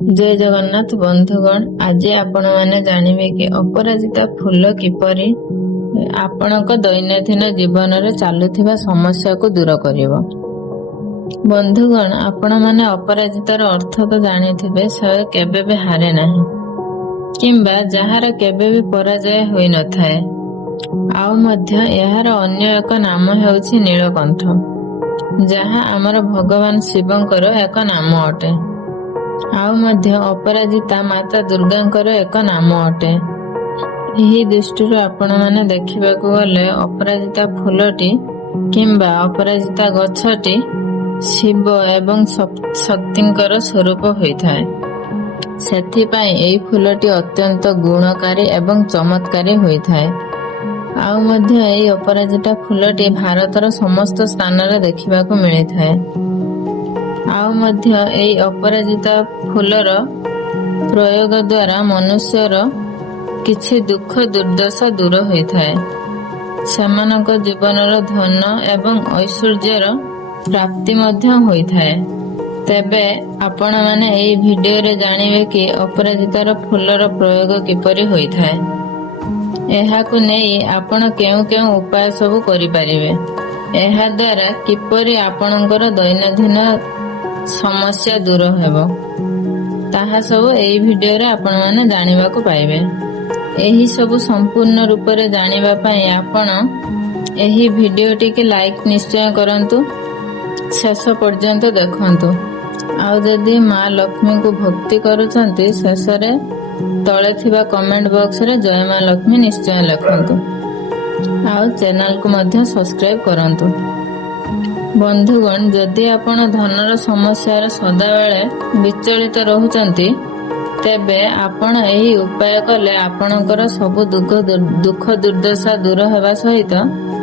ଜୟ ଜଗନ୍ନାଥ ବନ୍ଧୁଗଣ, ଆଜି ଆପଣ ମାନେ ଜାଣିବେ କି ଅପରାଜିତା ଫୁଲ କିପରି ଆପଣଙ୍କ ଦୈନନ୍ଦିନ ଜୀବନରେ ଚାଲୁଥିବା ସମସ୍ୟାକୁ ଦୂର କରିବ। ବନ୍ଧୁଗଣ, ଆପଣ ମାନେ ଅପରାଜିତାର ଅର୍ଥ ତ ଜାଣିଥିବେ। ସେ କେବେ ବି ହାରେ ନାହିଁ କିମ୍ବା ଯାହାର କେବେ ବି ପରାଜୟ ହୋଇନଥାଏ। ଆଉ ମଧ୍ୟ ଏହାର ଅନ୍ୟ ଏକ ନାମ ହେଉଛି ନୀଳକଣ୍ଠ, ଯାହା ଆମର ଭଗବାନ ଶିବଙ୍କର ଏକ ନାମ ଅଟେ। ଆଉ ମଧ୍ୟ ଅପରାଜିତା ମାତା ଦୁର୍ଗାଙ୍କର ଏକ ନାମ ଅଟେ। ଏହି ଦୃଷ୍ଟିରୁ ଆପଣମାନେ ଦେଖିବାକୁ ଗଲେ ଅପରାଜିତା ଫୁଲଟି କିମ୍ବା ଅପରାଜିତା ଗଛଟି ଶିବ ଏବଂ ଶକ୍ତିଙ୍କର ସ୍ୱରୂପ ହୋଇଥାଏ। ସେଥିପାଇଁ ଏହି ଫୁଲଟି ଅତ୍ୟନ୍ତ ଗୁଣକାରୀ ଏବଂ ଚମତ୍କାରୀ ହୋଇଥାଏ। ଆଉ ମଧ୍ୟ ଏହି ଅପରାଜିତା ଫୁଲଟି ଭାରତର ସମସ୍ତ ସ୍ଥାନରେ ଦେଖିବାକୁ ମିଳିଥାଏ। ଆଉ ମଧ୍ୟ ଏହି ଅପରାଜିତା ଫୁଲର ପ୍ରୟୋଗ ଦ୍ୱାରା ମନୁଷ୍ୟର କିଛି ଦୁଃଖ ଦୁର୍ଦ୍ଦଶା ଦୂର ହୋଇଥାଏ। ସେମାନଙ୍କ ଜୀବନର ଧନ ଏବଂ ଐଶ୍ୱର୍ଯ୍ୟର ପ୍ରାପ୍ତି ମଧ୍ୟ ହୋଇଥାଏ। ତେବେ ଆପଣମାନେ ଏହି ଭିଡିଓରେ ଜାଣିବେ କି ଅପରାଜିତାର ଫୁଲର ପ୍ରୟୋଗ କିପରି ହୋଇଥାଏ। ଏହାକୁ ନେଇ ଆପଣ କେଉଁ କେଉଁ ଉପାୟ ସବୁ କରିପାରିବେ, ଏହା ଦ୍ୱାରା କିପରି ଆପଣଙ୍କର ଦୈନନ୍ଦିନ ସମସ୍ୟା ଦୂର ହେବ, ତାହା ସବୁ ଏହି ଭିଡିଓରେ ଆପଣମାନେ ଜାଣିବାକୁ ପାଇବେ। ଏହି ସବୁ ସମ୍ପୂର୍ଣ୍ଣ ରୂପରେ ଜାଣିବା ପାଇଁ ଆପଣ ଏହି ଭିଡିଓଟିକୁ ଲାଇକ୍ ନିଶ୍ଚୟ କରନ୍ତୁ, ଶେଷ ପର୍ଯ୍ୟନ୍ତ ଦେଖନ୍ତୁ। ଆଉ ଯଦି ମା ଲକ୍ଷ୍ମୀଙ୍କୁ ଭକ୍ତି କରୁଛନ୍ତି, ଶେଷରେ ତଳେ ଥିବା କମେଣ୍ଟ ବକ୍ସରେ ଜୟ ମା ଲକ୍ଷ୍ମୀ ନିଶ୍ଚୟ ଲେଖନ୍ତୁ। ଆଉ ଚ୍ୟାନେଲକୁ ମଧ୍ୟ ସବସ୍କ୍ରାଇବ କରନ୍ତୁ। ବନ୍ଧୁଗଣ, ଯଦି ଆପଣ ଧନର ସମସ୍ୟାରେ ସଦାବେଳେ ବିଚଳିତ ରହୁଛନ୍ତି, ତେବେ ଆପଣ ଏହି ଉପାୟ କଲେ ଆପଣଙ୍କର ସବୁ ଦୁଃଖ ଦୁର୍ଦ୍ଦଶା ଦୂର ହେବା ସହିତ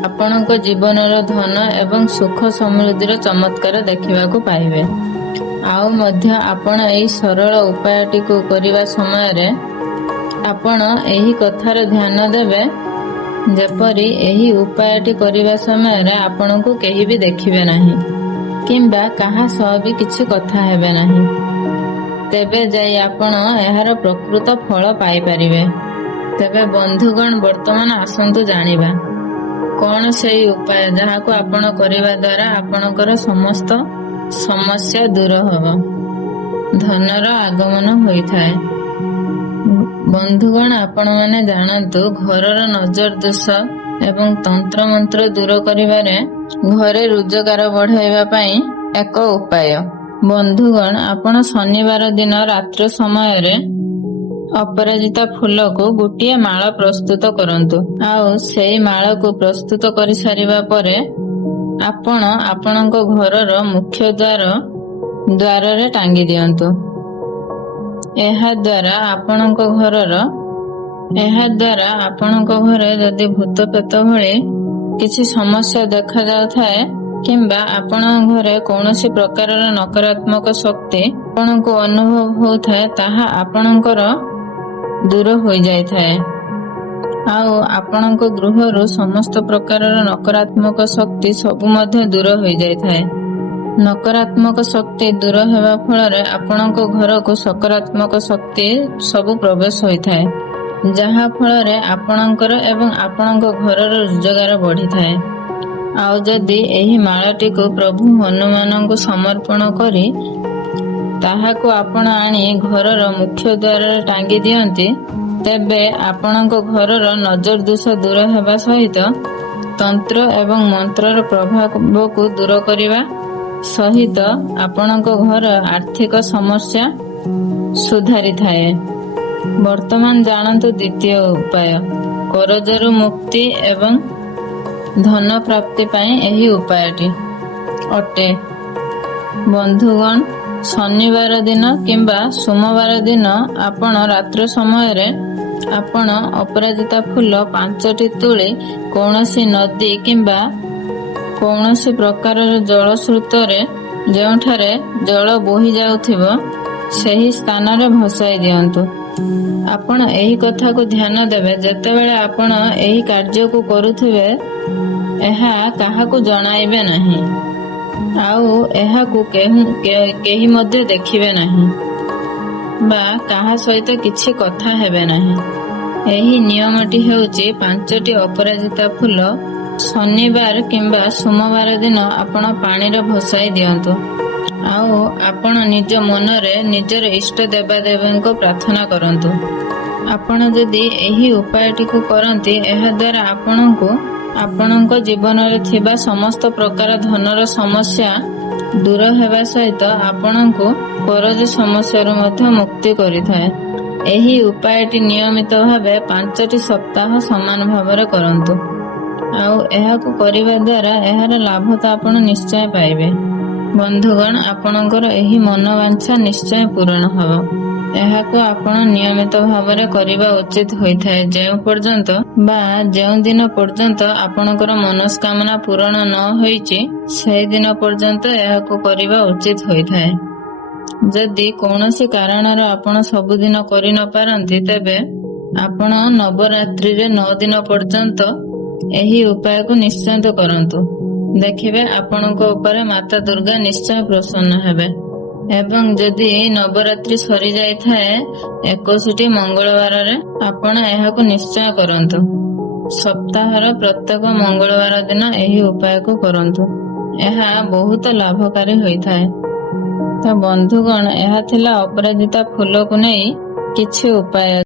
ଆପଣଙ୍କ ଜୀବନର ଧନ ଏବଂ ସୁଖ ସମୃଦ୍ଧିର ଚମତ୍କାର ଦେଖିବାକୁ ପାଇବେ। ଆଉ ମଧ୍ୟ ଆପଣ ଏହି ସରଳ ଉପାୟଟିକୁ କରିବା ସମୟରେ ଆପଣ ଏହି କଥାର ଧ୍ୟାନ ଦେବେ, ଯେପରି ଏହି ଉପାୟଟି କରିବା ସମୟରେ ଆପଣଙ୍କୁ କେହି ବି ଦେଖିବେ ନାହିଁ କିମ୍ବା କାହା ସହ ବି କିଛି କଥା ହେବେ ନାହିଁ। ତେବେ ଯାଇ ଆପଣ ଏହାର ପ୍ରକୃତ ଫଳ ପାଇପାରିବେ। ତେବେ ବନ୍ଧୁଗଣ, ବର୍ତ୍ତମାନ ଆସନ୍ତୁ ଜାଣିବା କଣ ସେହି ଉପାୟ ଯାହାକୁ ଆପଣ କରିବା ଦ୍ୱାରା ଆପଣଙ୍କର ସମସ୍ତ ସମସ୍ୟା ଦୂର ହେବ, ଧନର ଆଗମନ ହୋଇଥାଏ। ବନ୍ଧୁଗଣ, ଆପଣମାନେ ଜାଣନ୍ତୁ, ଘରର ନଜର ଦୋଷ ଏବଂ ତନ୍ତ୍ର ମନ୍ତ୍ର ଦୂର କରିବାରେ ଘରେ ରୋଜଗାର ବଢାଇବା ପାଇଁ ଏକ ଉପାୟ। ବନ୍ଧୁଗଣ, ଆପଣ ଶନିବାର ଦିନ ରାତ୍ର ସମୟରେ ଅପରାଜିତା ଫୁଲକୁ ଗୋଟିଏ ମାଳ ପ୍ରସ୍ତୁତ କରନ୍ତୁ। ଆଉ ସେହି ମାଳକୁ ପ୍ରସ୍ତୁତ କରିସାରିବା ପରେ ଆପଣ ଆପଣଙ୍କ ଘରର ମୁଖ୍ୟ ଦ୍ୱାରରେ ଟାଙ୍ଗି ଦିଅନ୍ତୁ। ଏହା ଦ୍ୱାରା ଆପଣଙ୍କ ଘରେ ଯଦି ଭୂତ ପ୍ରେତ ଭଳି କିଛି ସମସ୍ୟା ଦେଖାଯାଉଥାଏ କିମ୍ବା ଆପଣଙ୍କ ଘରେ କୌଣସି ପ୍ରକାରର ନକାରାତ୍ମକ ଶକ୍ତି ଆପଣଙ୍କୁ ଅନୁଭବ ହେଉଥାଏ, ତାହା ଆପଣଙ୍କର ଦୂର ହୋଇଯାଇଥାଏ। ଆଉ ଆପଣଙ୍କ ଗୃହରୁ ସମସ୍ତ ପ୍ରକାରର ନକାରାତ୍ମକ ଶକ୍ତି ସବୁ ମଧ୍ୟ ଦୂର ହୋଇଯାଇଥାଏ। ନକାରାତ୍ମକ ଶକ୍ତି ଦୂର ହେବା ଫଳରେ ଆପଣଙ୍କ ଘରକୁ ସକାରାତ୍ମକ ଶକ୍ତି ସବୁ ପ୍ରବେଶ ହୋଇଥାଏ, ଯାହା ଫଳରେ ଆପଣଙ୍କର ଏବଂ ଆପଣଙ୍କ ଘରର ରୋଜଗାର ବଢିଥାଏ। ଆଉ ଯଦି ଏହି ମାଳଟିକୁ ପ୍ରଭୁ ହନୁମାନଙ୍କୁ ସମର୍ପଣ କରି ତାହାକୁ ଆପଣ ଆଣି ଘରର ମୁଖ୍ୟ ଦ୍ୱାରରେ ଟାଙ୍ଗି ଦିଅନ୍ତି, ତେବେ ଆପଣଙ୍କ ଘରର ନଜର ଦୋଷ ଦୂର ହେବା ସହିତ ତନ୍ତ୍ର ଏବଂ ମନ୍ତ୍ରର ପ୍ରଭାବକୁ ଦୂର କରିବା ସହିତ ଆପଣଙ୍କ ଘର ଆର୍ଥିକ ସମସ୍ୟା ସୁଧାରିଥାଏ। ବର୍ତ୍ତମାନ ଜାଣନ୍ତୁ ଦ୍ୱିତୀୟ ଉପାୟ, କରଜରୁ ମୁକ୍ତି ଏବଂ ଧନ ପ୍ରାପ୍ତି ପାଇଁ ଏହି ଉପାୟଟି ଅଟେ। ବନ୍ଧୁଗଣ, ଶନିବାର ଦିନ କିମ୍ବା ସୋମବାର ଦିନ ଆପଣ ରାତ୍ର ସମୟରେ ଆପଣ ଅପରାଜିତା ଫୁଲ 5ଟି ତୋଳି କୌଣସି ନଦୀ କିମ୍ବା କୌଣସି ପ୍ରକାରର ଜଳ ସ୍ରୋତରେ, ଯେଉଁଠାରେ ଜଳ ବୋହି ଯାଉଥିବ, ସେହି ସ୍ଥାନରେ ଭସାଇ ଦିଅନ୍ତୁ। ଆପଣ ଏହି କଥାକୁ ଧ୍ୟାନ ଦେବେ, ଯେତେବେଳେ ଆପଣ ଏହି କାର୍ଯ୍ୟକୁ କରୁଥିବେ ଏହା କାହାକୁ ଜଣାଇବେ ନାହିଁ ଆଉ ଏହାକୁ କେହି ମଧ୍ୟ ଦେଖିବେ ନାହିଁ। ବା କାହା ସହିତ କିଛି କଥା ହେବେ ନାହିଁ। ଏହି ନିୟମଟି ହେଉଛି 5ଟି ଅପରାଜିତା ଫୁଲ ଶନିବାର କିମ୍ବା ସୋମବାର ଦିନ ଆପଣ ପାଣିରେ ଭସାଇ ଦିଅନ୍ତୁ। ଆଉ ଆପଣ ନିଜ ମନରେ ନିଜର ଇଷ୍ଟ ଦେବାଦେବୀଙ୍କୁ ପ୍ରାର୍ଥନା କରନ୍ତୁ। ଆପଣ ଯଦି ଏହି ଉପାୟଟିକୁ କରନ୍ତି, ଏହାଦ୍ୱାରା ଆପଣଙ୍କୁ ଆପଣଙ୍କ ଜୀବନରେ ଥିବା ସମସ୍ତ ପ୍ରକାର ଧନର ସମସ୍ୟା ଦୂର ହେବା ସହିତ ଆପଣଙ୍କୁ କରଜ ସମସ୍ୟାରୁ ମଧ୍ୟ ମୁକ୍ତି କରିଥାଏ। ଏହି ଉପାୟଟି ନିୟମିତ ଭାବେ 5ଟି ସପ୍ତାହ ସମାନ ଭାବରେ କରନ୍ତୁ। ଆଉ ଏହାକୁ କରିବା ଦ୍ୱାରା ଏହାର ଲାଭ ତ ଆପଣ ନିଶ୍ଚୟ ପାଇବେ। ବନ୍ଧୁଗଣ, ଆପଣଙ୍କର ଏହି ମନୋବାଞ୍ଛା ନିଶ୍ଚୟ ପୂରଣ ହେବ। ଏହାକୁ ଆପଣ ନିୟମିତ ଭାବରେ କରିବା ଉଚିତ ହୋଇଥାଏ। ଯେଉଁ ଦିନ ପର୍ଯ୍ୟନ୍ତ ଆପଣଙ୍କର ମନସ୍କାମନା ପୂରଣ ନ ହୋଇଛି, ସେହି ଦିନ ପର୍ଯ୍ୟନ୍ତ ଏହାକୁ କରିବା ଉଚିତ ହୋଇଥାଏ। ଯଦି କୌଣସି କାରଣରୁ ଆପଣ ସବୁଦିନ କରି ନ ପାରନ୍ତି, ତେବେ ଆପଣ ନବରାତ୍ରିରେ 9 ଦିନ ପର୍ଯ୍ୟନ୍ତ ଏହି ଉପାୟକୁ ନିଶ୍ଚୟ କରନ୍ତୁ। ଦେଖିବେ ଆପଣଙ୍କ ଉପରେ ମାତା ଦୁର୍ଗା ନିଶ୍ଚୟ ପ୍ରସନ୍ନ ହେବେ। ଏବଂ ଯଦି ନବରାତ୍ରି ସରିଯାଇଥାଏ 21ଟି ମଙ୍ଗଳବାରରେ, ଆପଣ ଏହାକୁ ନିଶ୍ଚୟ କରନ୍ତୁ। ସପ୍ତାହର ପ୍ରତ୍ୟେକ ମଙ୍ଗଳବାର ଦିନ ଏହି ଉପାୟକୁ କରନ୍ତୁ। ଏହା ବହୁତ ଲାଭକାରୀ ହୋଇଥାଏ। ତ ବନ୍ଧୁଗଣ, ଏହା ଥିଲା ଅପରାଜିତା ଫୁଲକୁ ନେଇ କିଛି ଉପାୟ।